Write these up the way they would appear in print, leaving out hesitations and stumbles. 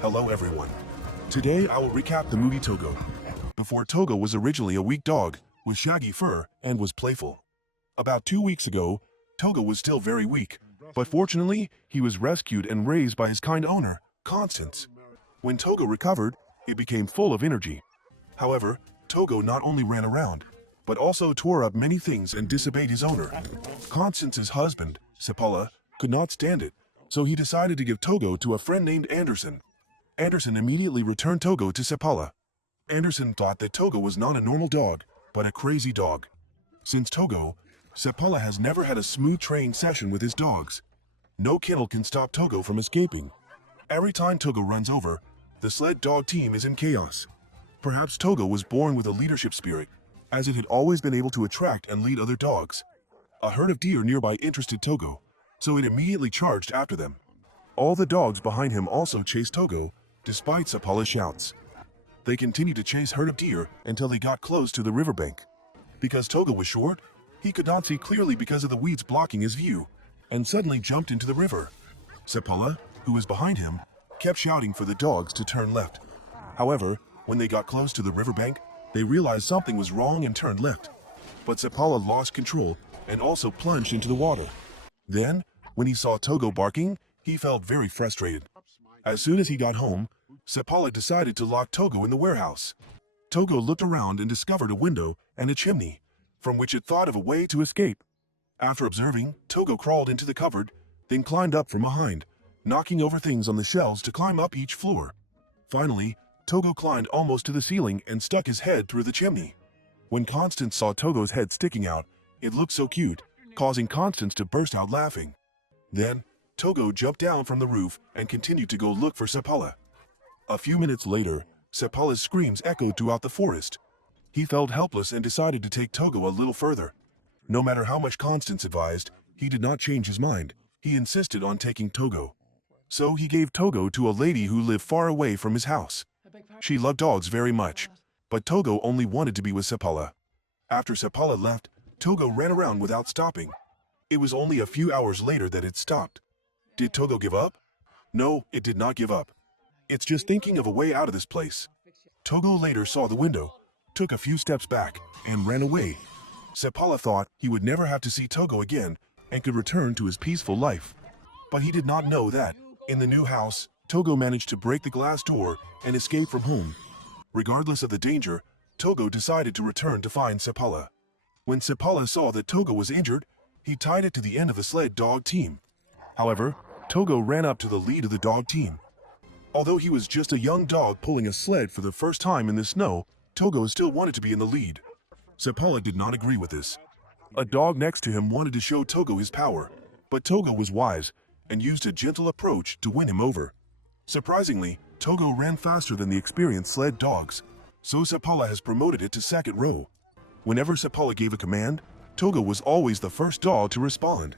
Hello everyone. Today I will recap the movie Togo. Before, Togo was originally a weak dog with shaggy fur and was playful. About 2 weeks ago, Togo was still very weak, but fortunately he was rescued and raised by his kind owner, Constance. When Togo recovered, he became full of energy. However, Togo not only ran around, but also tore up many things and disobeyed his owner. Constance's husband, Sepala, could not stand it, so he decided to give Togo to a friend named Anderson. Anderson immediately returned Togo to Sepala. Anderson thought that Togo was not a normal dog, but a crazy dog. Since Togo, Sepala has never had a smooth training session with his dogs. No kennel can stop Togo from escaping. Every time Togo runs over, the sled dog team is in chaos. Perhaps Togo was born with a leadership spirit, as it had always been able to attract and lead other dogs. A herd of deer nearby interested Togo, so it immediately charged after them. All the dogs behind him also chased Togo, despite Sepala's shouts. They continued to chase herd of deer until they got close to the riverbank. Because Togo was short, he could not see clearly because of the weeds blocking his view, and suddenly jumped into the river. Sepala, who was behind him, kept shouting for the dogs to turn left. However, when they got close to the riverbank, they realized something was wrong and turned left. But Sepala lost control and also plunged into the water. Then, when he saw Togo barking, he felt very frustrated. As soon as he got home, Sepala decided to lock Togo in the warehouse. Togo looked around and discovered a window and a chimney, from which it thought of a way to escape. After observing, Togo crawled into the cupboard, then climbed up from behind, knocking over things on the shelves to climb up each floor. Finally, Togo climbed almost to the ceiling and stuck his head through the chimney. When Constance saw Togo's head sticking out, it looked so cute, causing Constance to burst out laughing. Then, Togo jumped down from the roof and continued to go look for Sepala. A few minutes later, Sepala's screams echoed throughout the forest. He felt helpless and decided to take Togo a little further. No matter how much Constance advised, he did not change his mind. He insisted on taking Togo. So he gave Togo to a lady who lived far away from his house. She loved dogs very much, but Togo only wanted to be with Sepala. After Sepala left, Togo ran around without stopping. It was only a few hours later that it stopped. Did Togo give up? No, it did not give up. It's just thinking of a way out of this place. Togo later saw the window, took a few steps back, and ran away. Sepala thought he would never have to see Togo again and could return to his peaceful life. But he did not know that, in the new house, Togo managed to break the glass door and escape from home. Regardless of the danger, Togo decided to return to find Sepala. When Sepala saw that Togo was injured, he tied it to the end of the sled dog team. However, Togo ran up to the lead of the dog team. Although he was just a young dog pulling a sled for the first time in the snow, Togo still wanted to be in the lead. Sepala did not agree with this. A dog next to him wanted to show Togo his power, but Togo was wise and used a gentle approach to win him over. Surprisingly, Togo ran faster than the experienced sled dogs, so Sepala has promoted it to second row. Whenever Sepala gave a command, Togo was always the first dog to respond.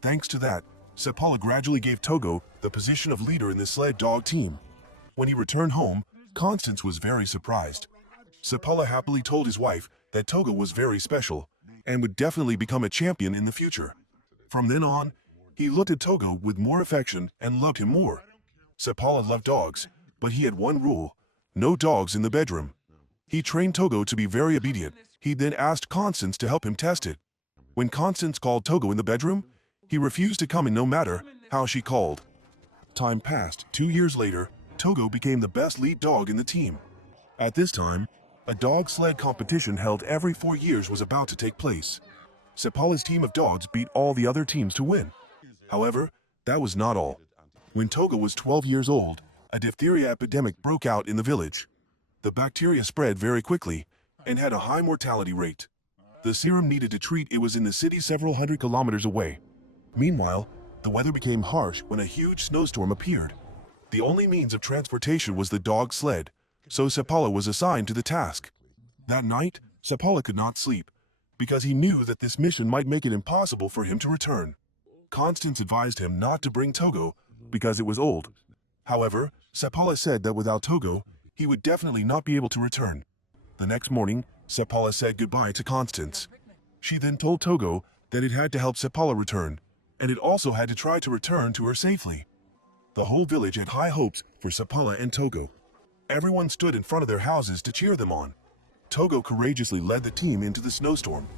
Thanks to that, Sepala gradually gave Togo the position of leader in the sled dog team. When he returned home, Constance was very surprised. Sepala happily told his wife that Togo was very special and would definitely become a champion in the future. From then on, he looked at Togo with more affection and loved him more. Sepala loved dogs, but he had one rule: no dogs in the bedroom. He trained Togo to be very obedient. He then asked Constance to help him test it. When Constance called Togo in the bedroom, he refused to come in no matter how she called. Time passed. 2 years later, Togo became the best lead dog in the team. At this time, a dog sled competition held every 4 years was about to take place. Sepala's team of dogs beat all the other teams to win. However, that was not all. When Togo was 12 years old, a diphtheria epidemic broke out in the village. The bacteria spread very quickly and had a high mortality rate. The serum needed to treat it was in the city several hundred kilometers away. Meanwhile, the weather became harsh when a huge snowstorm appeared. The only means of transportation was the dog sled, so Sepala was assigned to the task. That night, Sepala could not sleep, because he knew that this mission might make it impossible for him to return. Constance advised him not to bring Togo, because it was old. However, Sepala said that without Togo, he would definitely not be able to return. The next morning, Sepala said goodbye to Constance. She then told Togo that it had to help Sepala return, and it also had to try to return to her safely. The whole village had high hopes for Sepala and Togo. Everyone stood in front of their houses to cheer them on. Togo courageously led the team into the snowstorm.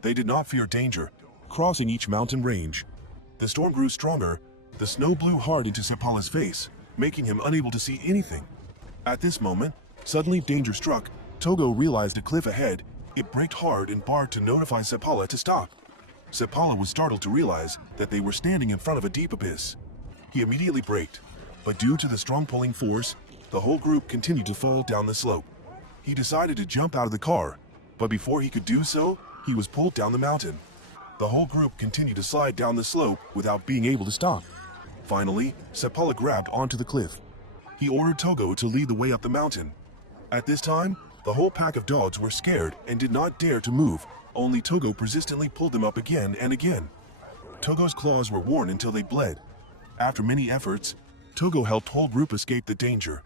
They did not fear danger, crossing each mountain range. The storm grew stronger. The snow blew hard into Sepala's face, making him unable to see anything. At this moment, suddenly danger struck. Togo realized a cliff ahead. It braked hard and barked to notify Sepala to stop. Sepala was startled to realize that they were standing in front of a deep abyss. He immediately braked, but due to the strong pulling force, the whole group continued to fall down the slope. He decided to jump out of the car, but before he could do so, he was pulled down the mountain. The whole group continued to slide down the slope without being able to stop. Finally, Sepala grabbed onto the cliff. He ordered Togo to lead the way up the mountain. At this time, the whole pack of dogs were scared and did not dare to move. Only Togo persistently pulled them up again and again. Togo's claws were worn until they bled. After many efforts, Togo helped whole group escape the danger.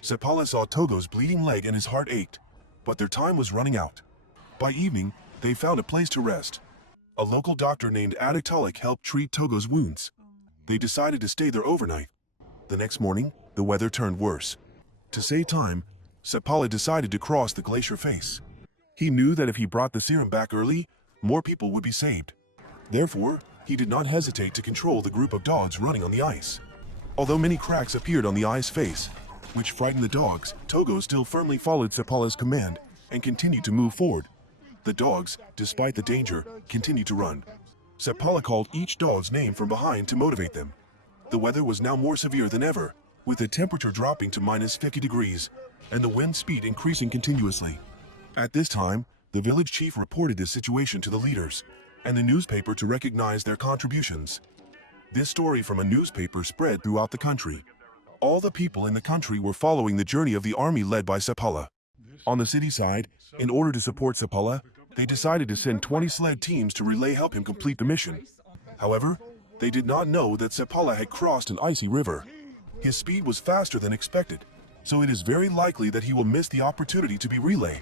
Sepala saw Togo's bleeding leg and his heart ached, but their time was running out. By evening, they found a place to rest. A local doctor named Adictolic helped treat Togo's wounds. They decided to stay there overnight. The next morning, the weather turned worse. To save time, Sepala decided to cross the glacier face. He knew that if he brought the serum back early, more people would be saved. Therefore, he did not hesitate to control the group of dogs running on the ice. Although many cracks appeared on the ice face, which frightened the dogs, Togo still firmly followed Sepala's command and continued to move forward. The dogs, despite the danger, continued to run. Sepala called each dog's name from behind to motivate them. The weather was now more severe than ever, with the temperature dropping to -50 degrees and the wind speed increasing continuously. At this time, the village chief reported this situation to the leaders and the newspaper to recognize their contributions. This story from a newspaper spread throughout the country. All the people in the country were following the journey of the army led by Sepala. On the city side, in order to support Sepala, they decided to send 20 sled teams to relay help him complete the mission. However, they did not know that Sepala had crossed an icy river. His speed was faster than expected, so it is very likely that he will miss the opportunity to be relayed.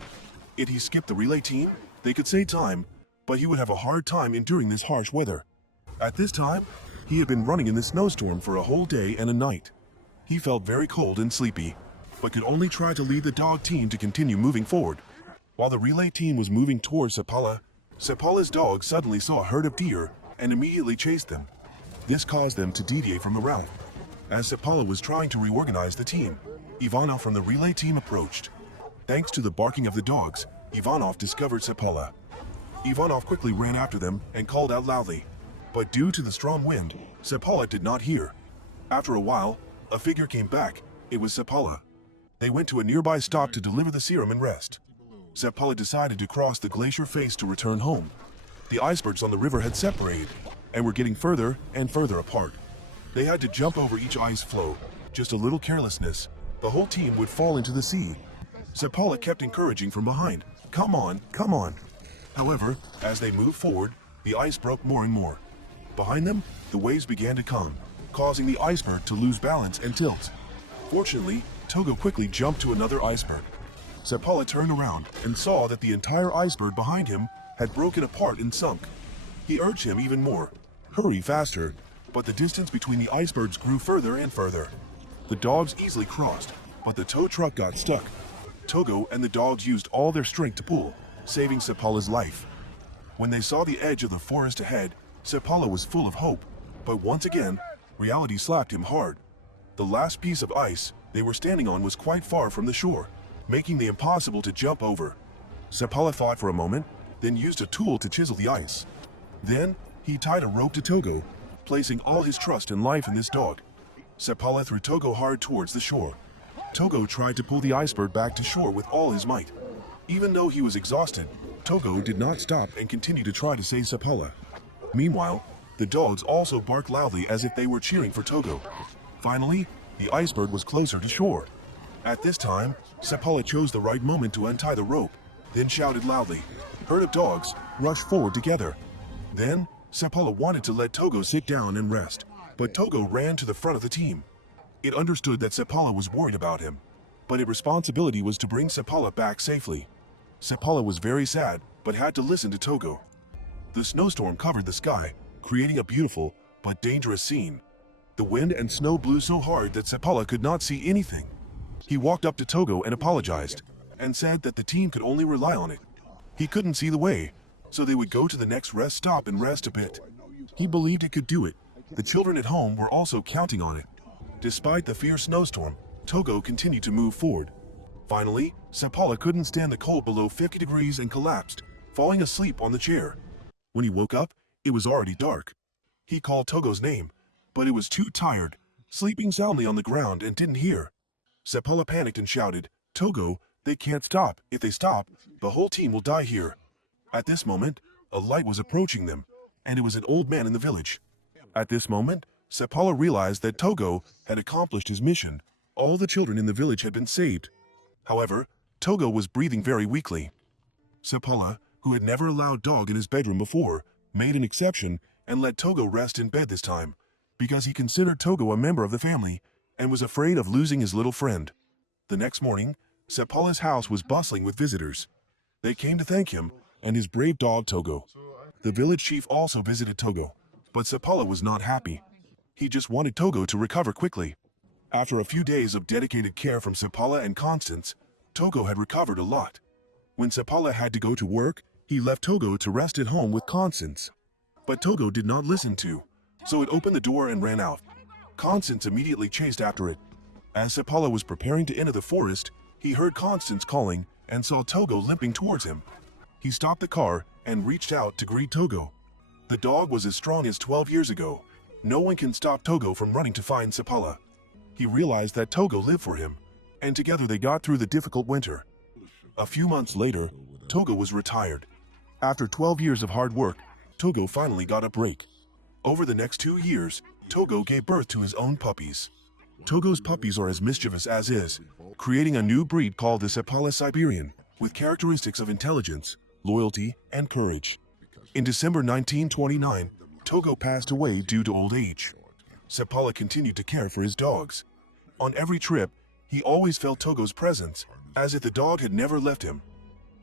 If he skipped the relay team, they could save time, but he would have a hard time enduring this harsh weather. At this time, he had been running in the snowstorm for a whole day and a night. He felt very cold and sleepy, but could only try to lead the dog team to continue moving forward. While the relay team was moving towards Sepala, Sepala's dog suddenly saw a herd of deer and immediately chased them. This caused them to deviate from the route. As Sepala was trying to reorganize the team, Ivanov from the relay team approached. Thanks to the barking of the dogs, Ivanov discovered Sepala. Ivanov quickly ran after them and called out loudly, but due to the strong wind, Sepala did not hear. After a while, a figure came back. It was Sepala. They went to a nearby stop to deliver the serum and rest. Sepala decided to cross the glacier face to return home. The icebergs on the river had separated and were getting further and further apart. They had to jump over each ice floe. Just a little carelessness, the whole team would fall into the sea. Sepala kept encouraging from behind, "Come on, come on." However, as they moved forward, the ice broke more and more. Behind them, the waves began to come, causing the iceberg to lose balance and tilt. Fortunately, Togo quickly jumped to another iceberg. Sepala turned around and saw that the entire iceberg behind him had broken apart and sunk. He urged him even more, "Hurry faster," but the distance between the icebergs grew further and further. The dogs easily crossed, but the tow truck got stuck. Togo and the dogs used all their strength to pull, saving Sepala's life. When they saw the edge of the forest ahead, Sepala was full of hope, but once again, reality slapped him hard. The last piece of ice they were standing on was quite far from the shore, making it impossible to jump over. Sepala thought for a moment, then used a tool to chisel the ice. Then, he tied a rope to Togo, placing all his trust and life in this dog. Sepala threw Togo hard towards the shore. Togo tried to pull the iceberg back to shore with all his might. Even though he was exhausted, Togo did not stop and continued to try to save Sepala. Meanwhile, the dogs also barked loudly as if they were cheering for Togo. Finally, the iceberg was closer to shore. At this time, Sepala chose the right moment to untie the rope, then shouted loudly. Herd of dogs rushed forward together. Then, Sepala wanted to let Togo sit down and rest, but Togo ran to the front of the team. It understood that Sepala was worried about him, but its responsibility was to bring Sepala back safely. Sepala was very sad, but had to listen to Togo. The snowstorm covered the sky, creating a beautiful but dangerous scene. The wind and snow blew so hard that Sepala could not see anything. He walked up to Togo and apologized, and said that the team could only rely on it. He couldn't see the way, so they would go to the next rest stop and rest a bit. He believed he could do it. The children at home were also counting on it. Despite the fierce snowstorm, Togo continued to move forward. Finally, Sepala couldn't stand the cold below 50 degrees and collapsed, falling asleep on the chair. When he woke up, it was already dark. He called Togo's name, but it was too tired, sleeping soundly on the ground and didn't hear. Sepala panicked and shouted, "Togo, they can't stop. If they stop, the whole team will die here." At this moment, a light was approaching them, and it was an old man in the village. At this moment, Sepala realized that Togo had accomplished his mission. All the children in the village had been saved. However, Togo was breathing very weakly. Sepala, who had never allowed dog in his bedroom before, made an exception and let Togo rest in bed this time, because he considered Togo a member of the family and was afraid of losing his little friend. The next morning, Sepala's house was bustling with visitors. They came to thank him and his brave dog Togo. The village chief also visited Togo, but Sepala was not happy. He just wanted Togo to recover quickly. After a few days of dedicated care from Sepala and Constance, Togo had recovered a lot. When Sepala had to go to work, he left Togo to rest at home with Constance. But Togo did not listen to, so it opened the door and ran out. Constance immediately chased after it. As Sepala was preparing to enter the forest, he heard Constance calling and saw Togo limping towards him. He stopped the car and reached out to greet Togo. The dog was as strong as 12 years ago. No one can stop Togo from running to find Sepala. He realized that Togo lived for him, and together they got through the difficult winter. A few months later, Togo was retired. After 12 years of hard work, Togo finally got a break. Over the next 2 years, Togo gave birth to his own puppies. Togo's puppies are as mischievous as is, creating a new breed called the Sepala Siberian, with characteristics of intelligence, loyalty, and courage. In December 1929, Togo passed away due to old age. Sepala continued to care for his dogs. On every trip, he always felt Togo's presence, as if the dog had never left him.